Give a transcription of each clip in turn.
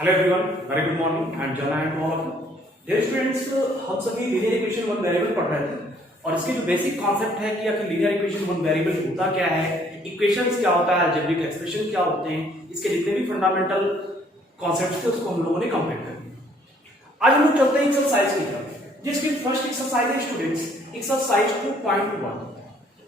Hello everyone, very good morning and Jai Hind to all of you. Dear students, हम सभी linear equation one variable पढ़ रहे थे और इसके जो बेसिक कॉन्सेप्ट है कि आखिर लीनियर इक्वेशन वन वेरिएबल होता क्या है, इक्वेशंस क्या होता है, अलजेब्रिक एक्सप्रेशन क्या होते हैं, इसके जितने भी फंडामेंटल कॉन्सेप्ट्स थे उसको हम लोगों ने कंप्लीट कर दिया। आज हम लोग चलते हैं एक्सरसाइज की तरफ, जिसकी फर्स्ट एक्सरसाइज है स्टूडेंट्स एक्सरसाइज 2.1।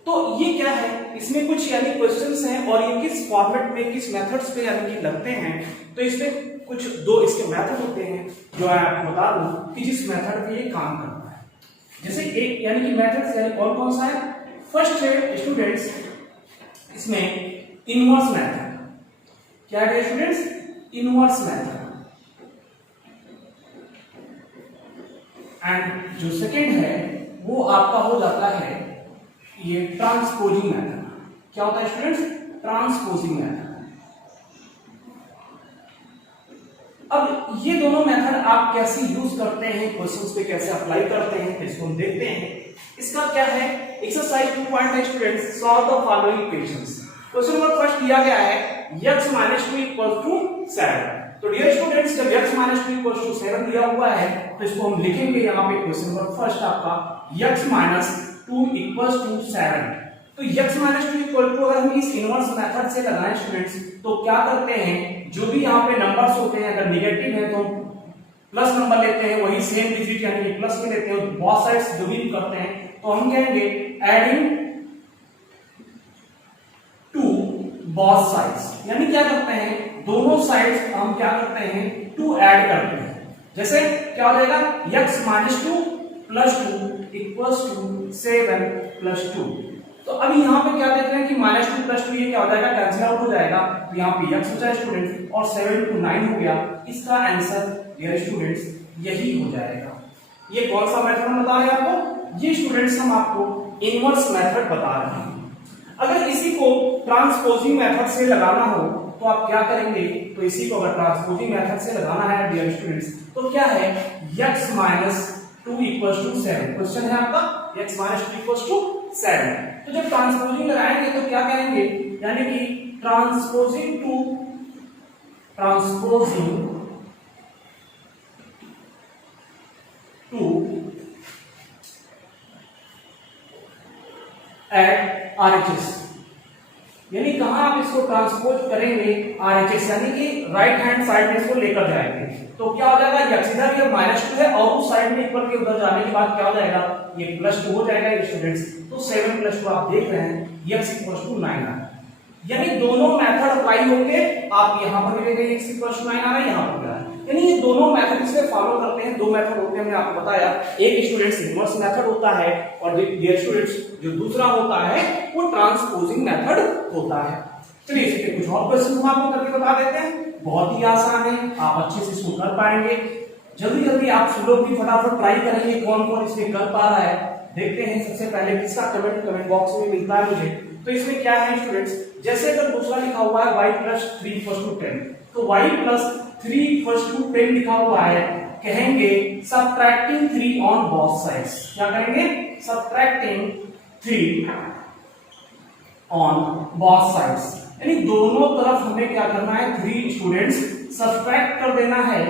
तो ये क्या है, इसमें कुछ यानी क्वेश्चंस हैं और ये किस फॉर्मेट में किस मेथड्स पे यानी कि लगते हैं। तो इसमें कुछ दो इसके मेथड होते हैं जो मैं आपको बता दूं कि जिस मेथड पे ये काम करता है। जैसे एक यानी कि मेथड्स यानी कौन कौन सा है। फर्स्ट है स्टूडेंट्स इसमें इनवर्स मेथड। क्या है स्टूडेंट्स? Inverse method. एंड जो सेकंड है वो आपका हो जाता है ये ट्रांसपोजिंग मेथड। क्या होता है स्टूडेंट्स? Transposing method. अब ये दोनों मेथड आप कैसे यूज करते हैं, क्वेश्चंस पे कैसे अप्लाई करते हैं, इसको हम देखते हैं। इसका क्या है, exercise 2.1 students solve the following equations. Question number first दिया गया है x - 2 = 7। तो डियर स्टूडेंट्स, जब x - 2 = 7 दिया हुआ है तो इसको हम लिखेंगे यहाँ पे क्वेश्चन नंबर फर्स्ट आपका x - 2 = 7। तो x - 2 अगर हम इस इनवर्स मेथड से लगाएं स्टूडेंट्स तो क्या करते हैं, जो भी यहाँ पे नंबर्स होते हैं अगर नेगेटिव है तो प्लस नंबर लेते हैं, वही सेम डिजिट यानी कि प्लस में लेते हैं। बोथ साइड्स जो भी करते हैं तो हम कहेंगे एडिंग टू बोथ साइड्स, यानी क्या करते हैं दोनों साइड्स हम क्या करते हैं टू ऐड करते हैं। जैसे क्या हो जाएगा x - 2 + 2 = 7 + 2। तो अभी यहाँ पे क्या देख रहे हैं कि -2 + 2 ये क्या हो जाएगा, कैंसिल आउट हो जाएगा। तो यहाँ पे x हो जाए स्टूडेंट्स और 7 × 9 हो गया। इसका आंसर डियर स्टूडेंट्स यही हो जाएगा। ये कौन सा मेथड हम बता रहे हैं आपको? ये स्टूडेंट्स हम आपको इनवर्स मेथड बता रहे हैं। अगर इसी को ट्रांसपोजिंग मेथड से लगाना हो तो आप क्या करेंगे, तो इसी को अगर ट्रांसपोजिंग मेथड से लगाना है डियर स्टूडेंट्स तो क्या है x - 2 = 7। क्वेश्चन है आपका x - 2 = 7। तो जब ट्रांसपोजिंग लगाएंगे तो क्या करेंगे, यानी कि ट्रांसपोजिंग टू एट RHS, यानी कहां आप इसको ट्रांसपोज करेंगे RHS, यानी कि राइट हैंड साइड में इसको लेकर जाएंगे। तो क्या हो जाएगा, x इधर ये -2 है और उस साइड में इक्वल के उधर जाने के बाद क्या हो जाएगा, ये +2 हो जाएगा स्टूडेंट्स। तो 7 + 2 आप देख रहे हैं x = 9 आ, यानी दोनों मेथड अप्लाई होंगे। आप यहां पर मिलेगा x = 9 आ रहा है, यहां पर आ रहा है, यानी ये दोनों मेथड इसमें फॉलो करते हैं। दो मेथड होते हैं, मैंने आपको बताया, एक स्टूडेंट्स इनवर्स मेथड होता है और डियर स्टूडेंट्स जो दूसरा होता है वो ट्रांसपोजिंग मेथड होता है। चलिए इसके कुछ और क्वेश्चन हम आपको करके बता देते हैं, बहुत ही आसान है, आप अच्छे से इसको कर पाएंगे। जल्दी जल्दी आप लोग भी फटाफट ट्राई करेंगे कौन कौन इसमें कर पा रहा है। देखते हैं सबसे पहले किसका कमेंट बॉक्स में मिलता है मुझे। तो इसमें क्या है स्टूडेंट्स, जैसे अगर दूसरा लिखा हुआ है y + 3 = 10, तो y + 3 = 10 लिखा हुआ है, कहेंगे सबट्रैक्टिंग 3 ऑन बोथ साइड्स। क्या करेंगे, सबट्रैक्टिंग 3 ऑन बोथ साइड्स, यानी दोनों तरफ हमें क्या करना है, 3 स्टूडेंट्स सब्ट्रैक्ट कर देना है।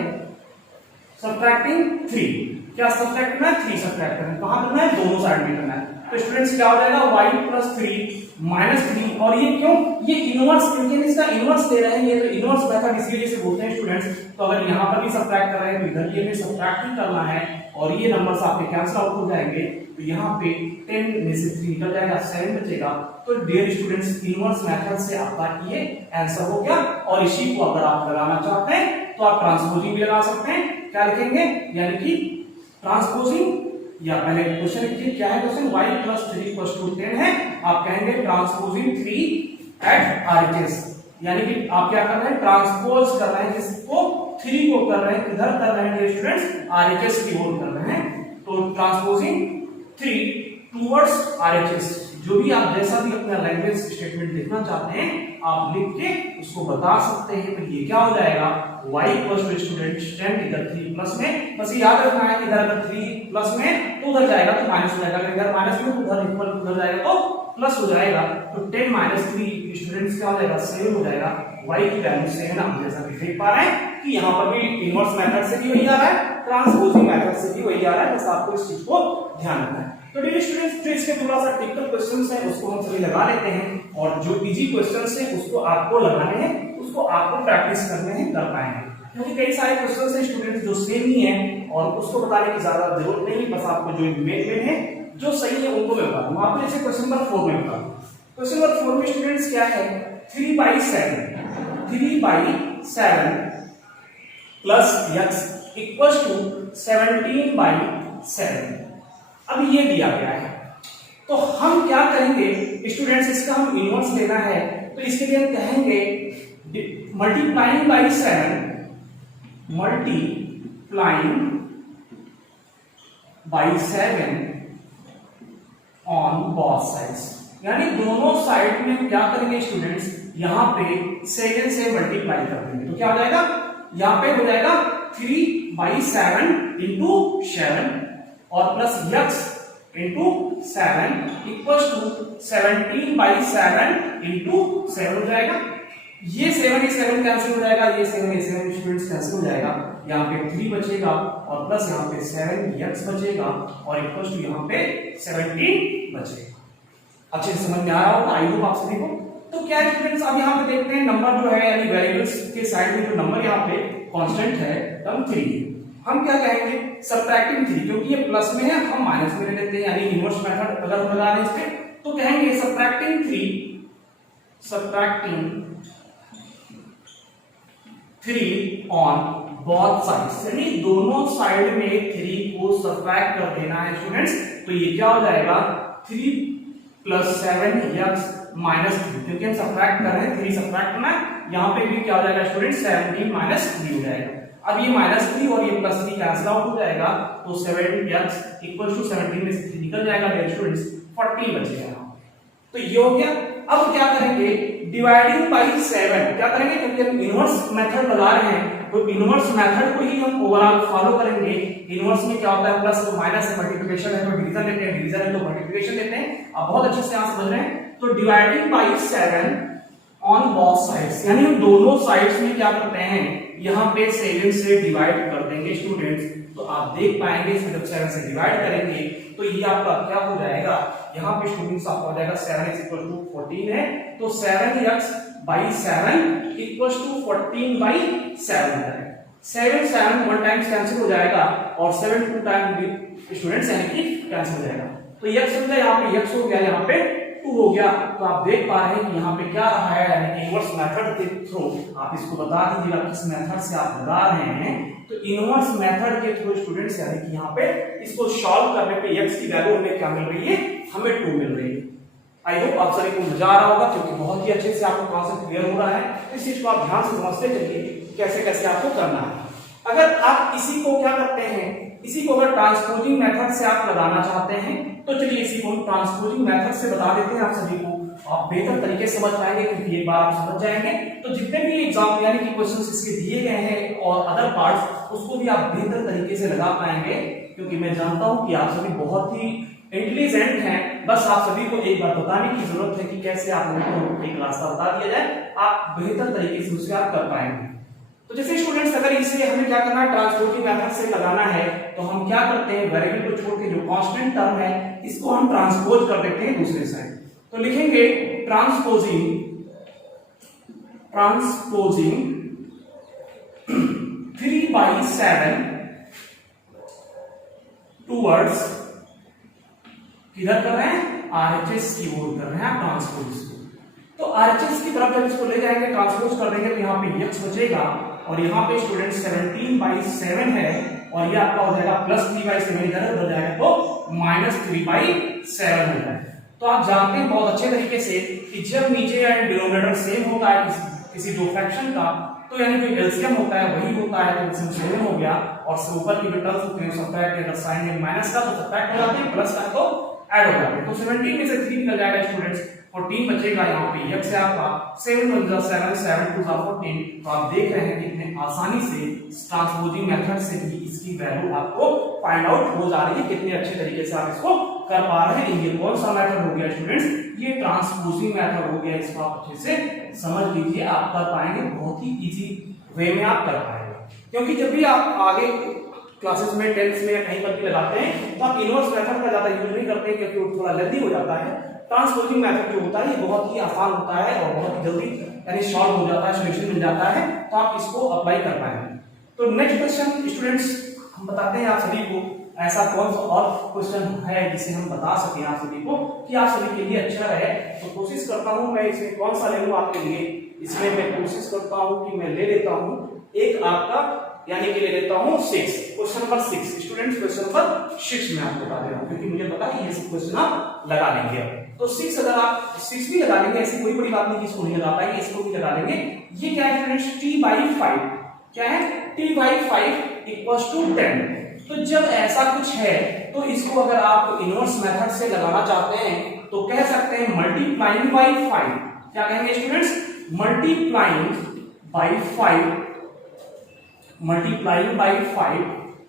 सबट्रैक्टिंग 3, क्या सब्ट्रैक्ट करना है, 3 सब्ट्रैक्ट करना है। कहां करना है, दोनों साइड में करना है। तो स्टूडेंट्स क्या हो जाएगा y + 3 - 3, और ये क्यों, ये इनवर्स, क्योंकि इसका इनवर्स ले रहे हैं, ये तो इनवर्स मेथड इसी वजह से बोलते हैं स्टूडेंट्स। तो अगर यहां पर भी सब्ट्रैक्ट कर रहे हैं तो इधर ये भी सब्ट्रैक्ट ही करना है और ये नंबर्स आपके कैंसिल आउट हो जाएंगे। तो यहाँ पे 10 में से 3 निकल जाएगा, 7 बचेगा। तो डियर स्टूडेंट्स इनवर्स मेथड से आपका ये आंसर हो गया। और इसी को अगर आप लगाना चाहते हैं तो आप ट्रांसपोजिंग भी लगा सकते हैं। क्या लिखेंगे, यानी कि ट्रांसपोजिंग, या पहले क्वेश्चन लिखिए क्या है, क्वेश्चन y + 3 = 10 है, आप कहेंगे ट्रांसपोजिंग 3 एट RHS, यानी कि आप क्या कर रहे हैं, ट्रांसपोज कर रहे हैं, जिसको 3 को कर रहे हैं, किधर कर रहे हैं डियर स्टूडेंट्स, RHS की ओर कर रहे हैं। तो ट्रांसपोजिंग 3 टुवर्ड्स RHS, जो भी आप जैसा भी अपना लैंग्वेज स्टेटमेंट लिखना चाहते हैं आप लिख के उसको बता सकते हैं। तो ये क्या हो जाएगा, y = स्टूडेंट 10 इधर 3 प्लस में, बस याद रखना है कि इधर अगर 3 प्लस में तो उधर जाएगा तो माइनस हो जाएगा, इधर माइनस में तो उधर इक्वल उधर जाएगा तो प्लस हो जाएगा। तो 10 - 3 स्टूडेंट्स क्या हो जाएगा, 7 हो जाएगा। y की वैल्यू 7 हम जैसा कि देख पा रहे हैं कि यहाँ पर भी इनवर्स मेथड से भी वही आ रहा है, ट्रांसपोजिंग मेथड से भी वही आ रहा है, बस आपको इस चीज को ध्यान रखना है। तो डियर स्टूडेंट्स, जो इसके थोड़ा सा टिपिकल क्वेश्चंस हैं उसको हम सभी लगा लेते हैं, और जो इजी क्वेश्चंस हैं उसको आपको लगाने हैं, उसको आपको प्रैक्टिस करने हैं, कर पाएंगे, क्योंकि कई सारे क्वेश्चंस हैं स्टूडेंट्स जो सेम ही हैं और उसको बताने की ज्यादा जरूरत नहीं, बस आपको जो मेन है जो सही है उनको मैं बता दूंगा आपको। जैसे क्वेश्चन नंबर 4 में बता दूं, क्वेश्चन नंबर 4 में स्टूडेंट्स क्या है, 3/7 प्लस x इक्वल्स टू 17/7। अब ये दिया गया है, तो हम क्या करेंगे स्टूडेंट्स, इसका हम इनवर्स लेना है, तो इसके लिए हम कहेंगे multiplying by 7 on both sides, यानी दोनों साइड में हम क्या करेंगे स्टूडेंट्स, यहां पे 7 से मल्टीप्लाई कर देंगे, तो क्या हो जाएगा, यहां पे हो जाएगा 3/7 इंटू 7 और plus x into 7 equals to 17/7 into 7 हो जाएगा। ये 7 कैंसिल हो जाएगा, ये 7 स्टूडेंट्स कैंसिल हो जाएगा, यहाँ पे 3 बचेगा और प्लस यहाँ पे 7x बचेगा और इक्वल्स टू यहाँ पे 17 बचेगा। अच्छे से समझ में आ रहा होगा, आई होप आप सभी को। तो क्या स्टूडेंट्स, अब यहाँ पे देखते हैं नंबर जो है, यानी वेरिएबल्स के साइड में जो नंबर यहाँ पे कांस्टेंट है टर्म 3, हम क्या कहेंगे, सबट्रैक्टिंग 3, क्योंकि ये प्लस में है हम माइनस में ले लेते हैं, यानी इनवर्स मेथड अगर हम लगा रहे हैं इस पे, तो कहेंगे सबट्रैक्टिंग 3 ऑन बोथ साइड्स, यानी दोनों साइड में 3 को सबट्रैक्ट कर देना है स्टूडेंट्स। तो ये क्या हो जाएगा, 3 + 7x -3, क्योंकि हम सबट्रैक्ट कर रहे हैं, 3 सबट्रैक्ट करना है, यहाँ पे भी क्या हो जाएगा स्टूडेंट, 17 - 3 हो जाएगा। अब ये -3 और ये +3 कैंसिल आउट हो जाएगा, तो 7x = 17 में से 3 निकल जाएगा डियर स्टूडेंट्स, 40 बचेगा। तो ये हो गया। अब क्या करेंगे, डिवाइडिंग बाई 7 क्या करेंगे, क्योंकि हम इनवर्स मेथड लगा रहे हैं, तो इनवर्स मेथड को ही हम ओवरऑल फॉलो करेंगे। इनवर्स में क्या होता है, प्लस और माइनस है, मल्टीप्लिकेशन है तो डिवीजन लेते हैं, डिवीजन है तो मल्टीप्लिकेशन लेते हैं। अब बहुत अच्छे से आप समझ रहे हैं। तो dividing by 7 on both sides, यानी हम दोनों साइड्स में क्या करते हैं, यहाँ पे 7 से डिवाइड कर देंगे स्टूडेंट्स। तो आप देख पाएंगे इसमें जब 7 से डिवाइड करेंगे तो ये आपका क्या हो जाएगा, यहाँ पे स्टूडेंट्स आपका हो जाएगा 7x = 14 है, तो 7x/7 = 14/7 हो जाएगा। 7 1 टाइम्स कैंसिल हो जाएगा और 7 2 टाइम्स स्टूडेंट्स यानी कि कैंसिल हो जाएगा। तो x समझा, यहाँ पे x हो गया, यहाँ पे 2 हो गया। तो आप देख पा रहे हैं कि यहाँ पे क्या रहा है, यानी इनवर्स मेथड के थ्रू आप इसको बता दीजिएगा किस मेथड से आप लगा रहे हैं। तो इनवर्स मेथड के थ्रू स्टूडेंट्स यानी कि यहाँ पे इसको सॉल्व करने पे x की वैल्यू हमें क्या मिल रही है, हमें 2 मिल रही है। आई होप आप सभी को मजा आ रहा होगा, क्योंकि बहुत ही अच्छे से आपको कॉन्सेप्ट क्लियर हो रहा है। इस चीज को आप ध्यान से समझते चलिए कैसे कैसे आपको करना है। अगर आप इसी को क्या करते हैं, इसी को अगर ट्रांसपोजिंग मेथड से आप लगाना चाहते हैं, तो चलिए इसी को हम ट्रांसपोजिंग मेथड से बता देते हैं आप सभी को, आप बेहतर तरीके से समझ पाएंगे, क्योंकि एक बार आप समझ जाएंगे तो जितने भी एग्जाम यानी कि क्वेश्चंस इसके दिए गए हैं और अदर पार्ट्स, उसको भी आप बेहतर तरीके से लगा पाएंगे। क्योंकि मैं जानता हूं कि आप सभी बहुत ही इंटेलिजेंट हैं, बस आप सभी को एक बार बताने की जरूरत है कि कैसे आप लोगों को एक रास्ता बता दिया जाए, आप बेहतर तरीके से उसे आप कर पाएंगे। तो जैसे स्टूडेंट्स, अगर इसे हमें क्या करना है, ट्रांसपोजिंग मेथड से लगाना है, तो हम क्या करते हैं, वेरिएबल को छोड़ के जो कांस्टेंट टर्म है इसको हम ट्रांसपोज कर देते हैं दूसरे साइड। तो लिखेंगे ट्रांसपोजिंग 3/7 टूवर्ड्स, किधर कर रहे हैं, RHS की ओर कर रहे हैं ट्रांसपोज को। तो RHS की तरफ जब इसको ले जाएंगे, ट्रांसपोज कर देंगे, तो यहाँ पे x बचेगा और यहाँ पे स्टूडेंट 17/7 है और ये आपका हो जाएगा +3/7, इधर हो जाएगा तो -3/7 हो जाएगा। तो आप जानते हैं बहुत अच्छे तरीके से कि जब नीचे एंड डिनोमिनेटर सेम होता है किसी दो फ्रैक्शन का, तो यानी जो एलसीएम होता है वही होता है, तो इसमें 7 हो गया और ऊपर की जो टर्म्स होते हैं सब्ट्रैक्ट, अगर साइन में माइनस का तो सब्ट्रैक्ट हो जाते हैं, प्लस का तो ऐड हो जाते हैं। तो 17 में से 3 निकल जाएगा स्टूडेंट्स, 14 बचेगा, यहाँ पे x है आपका 7 × 7 7 2 14। तो आप देख रहे हैं कि कितने आसानी से ट्रांसपोजिंग मेथड से भी इसकी वैल्यू आपको फाइंड आउट हो जा रही है, कितने अच्छे तरीके से आप इसको कर पा रहे हैं। ये कौन सा मेथड हो गया स्टूडेंट्स, ये ट्रांसपोजिंग मेथड हो गया, इसको आप अच्छे से समझ लीजिए आप कर पाएंगे, बहुत ही इजी वे में आप कर पाएंगे। क्योंकि जब भी आप आगे क्लासेस में 10th में या कहीं पर भी लगाते हैं तो आप इनवर्स मेथड का ज्यादा यूज नहीं करते क्योंकि वो थोड़ा लेंथी हो जाता है। ट्रांसपोजिंग मेथड जो होता है ये बहुत ही आसान होता है और बहुत ही जल्दी यानी सॉल्व हो जाता है, सॉल्यूशन मिल जाता है, तो आप इसको अप्लाई कर पाएंगे। तो नेक्स्ट क्वेश्चन स्टूडेंट्स हम बताते हैं आप सभी को ऐसा कौन सा और क्वेश्चन है जिसे हम बता सकें आप सभी को कि आप सभी के लिए अच्छा रहे। तो कोशिश करता हूं मैं इसमें कौन सा ले लूं आपके लिए। इसमें मैं कोशिश करता हूं कि मैं ले लेता हूं एक आपका यानी कि ले लेता हूं 6 question number 6 students. Question number 6 में आपको बता दे रहा हूं क्योंकि मुझे पता है ये सब क्वेश्चन आप लगा लेंगे। तो 6 अगर आप 6 भी लगा लेंगे ऐसी कोई बड़ी बात नहीं कि इसको नहीं लगा पाएंगे, इसको भी लगा लेंगे। ये क्या है स्टूडेंट्स, t/5 क्या है, t/5 इक्वल्स टू 10। तो जब ऐसा कुछ है तो इसको अगर आप इनवर्स मेथड से लगाना चाहते हैं तो कह सकते हैं मल्टीप्लाइंग बाय 5। क्या कहेंगे students, multiplying by 5, multiplying by 5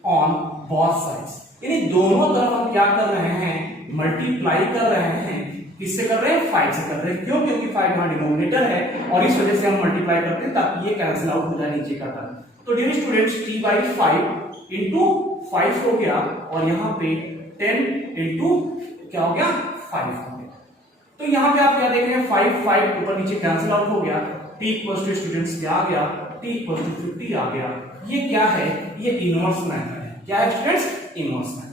on both sides. यानी दोनों तरफ हम क्या कर रहे हैं, मल्टीप्लाई कर रहे हैं। किससे कर रहे हैं, 5 से कर रहे हैं। क्यों, क्योंकि 5 यहां डिनोमिनेटर है और इस वजह से हम मल्टीप्लाई करते हैं ताकि ये कैंसिल आउट हो जाए नीचे का टर्म। तो डियर स्टूडेंट्स t/5 इंटू 5 हो गया और यहाँ पे 10 इंटू क्या हो गया 5 हो गया। तो यहाँ पे आप क्या देख रहे हैं 5 ऊपर नीचे कैंसिल आउट हो गया। t इक्वल्स टू स्टूडेंट्स क्या आ गया, t इक्वल्स टू 50 आ गया। ये क्या है, ये इनवर्स मेथड है। क्या है स्टूडेंट्स, इनवर्स मेथड।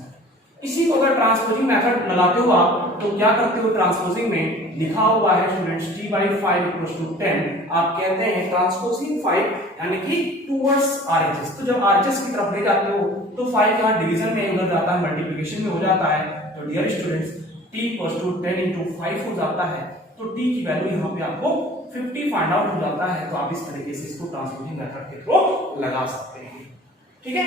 इसी को अगर ट्रांसपोजिंग मेथड लगाते हो आप तो क्या करते हो, ट्रांसपोजिंग में लिखा हुआ है स्टूडेंट्स t/5 इक्वल्स टू 10। आप कहते हैं ट्रांसपोजिंग 5 यानी कि टुवर्ड्स RHS। तो जब RHS की तरफ ले जाते हो तो 5 यहां डिवीजन में उधर जाता है, मल्टीप्लिकेशन में हो जाता है। तो dear students t equals to 10 into 5 हो जाता है। तो t की वैल्यू यहां पे आपको 50 फाइंड आउट हो जाता है। तो आप इस तरीके से इसको ट्रांसपोजिंग मेथड के थ्रू लगा सकते हैं। ठीक है।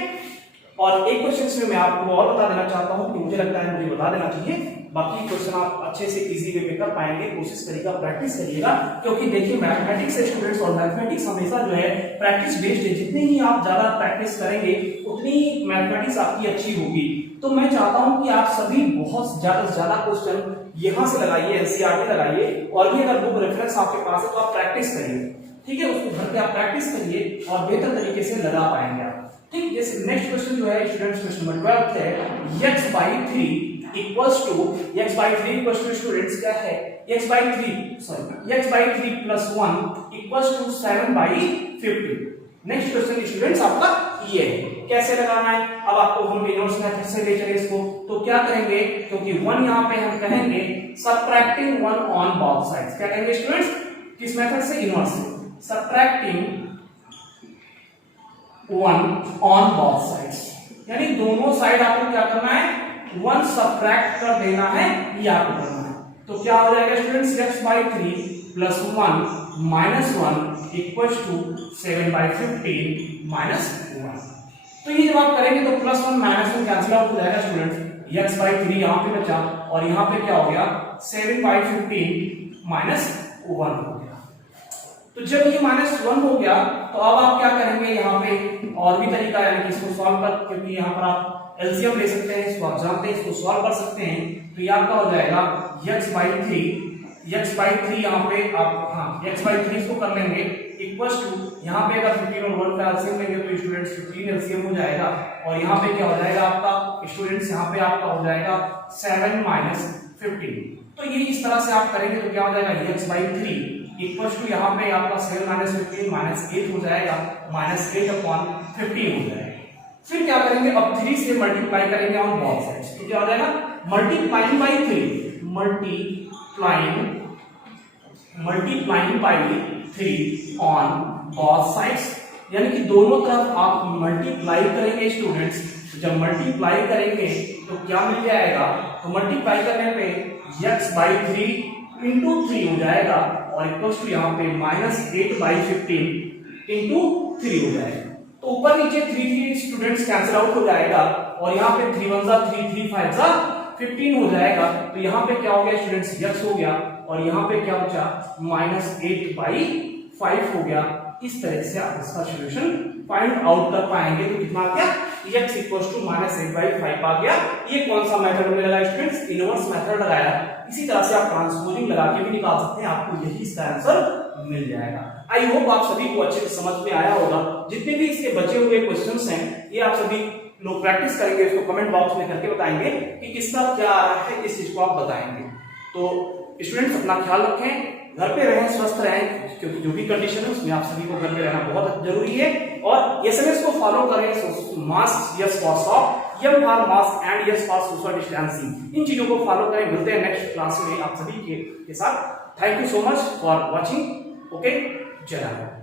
और एक क्वेश्चन में मैं आपको और बता देना चाहता हूं कि मुझे लगता है मुझे बता देना चाहिए, बाकी क्वेश्चन आप अच्छे से इजी वे में कर पाएंगे। कोशिश करिएगा, प्रैक्टिस करिएगा, क्योंकि देखिए मैथमेटिक्स से स्टूडेंट्स और मैथमेटिक्स हमेशा जो है प्रैक्टिस बेस्ड है। जितनी ही आप ज्यादा प्रैक्टिस करेंगे उतनी मैथमेटिक्स आपकी अच्छी होगी। तो मैं चाहता हूं कि आप सभी बहुत ज्यादा से ज्यादा क्वेश्चन यहां से लगाइए, एनसीईआरटी लगाइए, और भी अगर बुक रेफरेंस आपके पास है तो आप प्रैक्टिस करिए। ठीक है, उसको घर पे आप प्रैक्टिस करिए और बेहतर तरीके से लगा पाएंगे आप। ठीक, जैसे नेक्स्ट क्वेश्चन जो है स्टूडेंट्स क्वेश्चन नंबर 12 है x/3 equals to x/3 equals to students क्या है, x/3 plus 1 equals to 7/50। Next question students आपका ये है, कैसे लगाना है। अब आपको हम इनवर्स मेथड से ले चले इसको, तो क्या करेंगे, क्योंकि 1 यहां पे हम कहेंगे सबट्रैक्टिंग 1 ऑन बोथ साइड्स। क्या कहेंगे स्टूडेंट्स, किस मेथड से, इनवर्स से, सबट्रैक्टिंग 1 ऑन बोथ साइड्स। यानी दोनों साइड आपको क्या करना है, 1 सबट्रैक्ट कर देना है, ये आपको करना है। तो क्या हो जाएगा students, x/3 plus 1 minus 1 equals to 7/15 minus 1। तो ये जब आप करेंगे तो प्लस 1 माइनस 1 कैंसिल आउट हो जाएगा स्टूडेंट्स। x/3 यहां पे बचा और यहां पे क्या हो गया 7/15 माइनस 1 हो गया। तो जब ये -1 हो गया तो अब आप क्या करेंगे, यहाँ पे और भी तरीका यानी कि इसको सॉल्व कर, क्योंकि यहाँ पर आप एलसीएम ले सकते हैं, इसको आप जानते हैं, इसको सॉल्व कर सकते हैं। तो ये आपका हो जाएगा x/3 यहाँ पे आप x/3 इसको कर लेंगे इक्वल्स टू, यहाँ पे अगर 15 और 1 का एलसीएम लेंगे तो स्टूडेंट्स 15 एलसीएम हो जाएगा और यहाँ पे क्या हो जाएगा आपका स्टूडेंट्स, यहाँ पे आपका हो जाएगा 7 माइनस 15। तो ये इस तरह से आप करेंगे तो क्या हो जाएगा x/3 इक्वल्स टू यहाँ पे आपका 7 माइनस 15 माइनस 8 हो जाएगा, -8/15 हो जाएगा। फिर क्या करेंगे, अब 3 से मल्टीप्लाई करेंगे ऑन बोथ साइड्स। तो क्या हो जाएगा, multiplying by 3 on both sides. यानी कि दोनों तरफ आप मल्टीप्लाई करेंगे स्टूडेंट्स। तो जब मल्टीप्लाई करेंगे तो क्या मिल जाएगा, तो मल्टीप्लाई करने पे x/3 इंटू 3 हो जाएगा और इक्वल्स टू यहाँ पे -8/15 इंटू 3 हो जाएगा। तो ऊपर नीचे 3 स्टूडेंट्स कैंसिल आउट हो जाएगा और यहाँ पे 3 1 3 3 5 15 हो जाएगा। तो यहाँ पे क्या हो गया स्टूडेंट्स, x हो गया और यहाँ पे क्या बचा -8/5 हो गया। इस तरह से आप इसका सॉल्यूशन फाइंड आउट कर पाएंगे। तो कितना आ गया, x इक्वल्स टू -8/5 आ गया। ये कौन सा मेथड में लगाया स्टूडेंट्स, इनवर्स मेथड लगाया। इसी तरह से आप ट्रांसपोजिंग लगा के भी निकाल सकते हैं, आपको यही इसका आंसर मिल जाएगा। आई होप आप सभी को अच्छे से समझ में आया होगा। जितने भी इसके बचे हुए क्वेश्चंस हैं ये आप सभी लोग प्रैक्टिस करेंगे, इसको कमेंट बॉक्स में करके बताएंगे कि किसका क्या आ रहा है, इस चीज को आप बताएंगे। तो स्टूडेंट्स अपना ख्याल रखें, घर पे रहें, स्वस्थ रहें, क्योंकि जो भी कंडीशन है उसमें आप सभी को घर पे रहना बहुत जरूरी है। और एसएमएस को फॉलो करें, mask S for soft, M for mask and S for social distancing, इन चीजों को फॉलो करें। मिलते हैं नेक्स्ट क्लास में आप सभी के साथ। Thank you so much for watching. Okay, जय हिंद।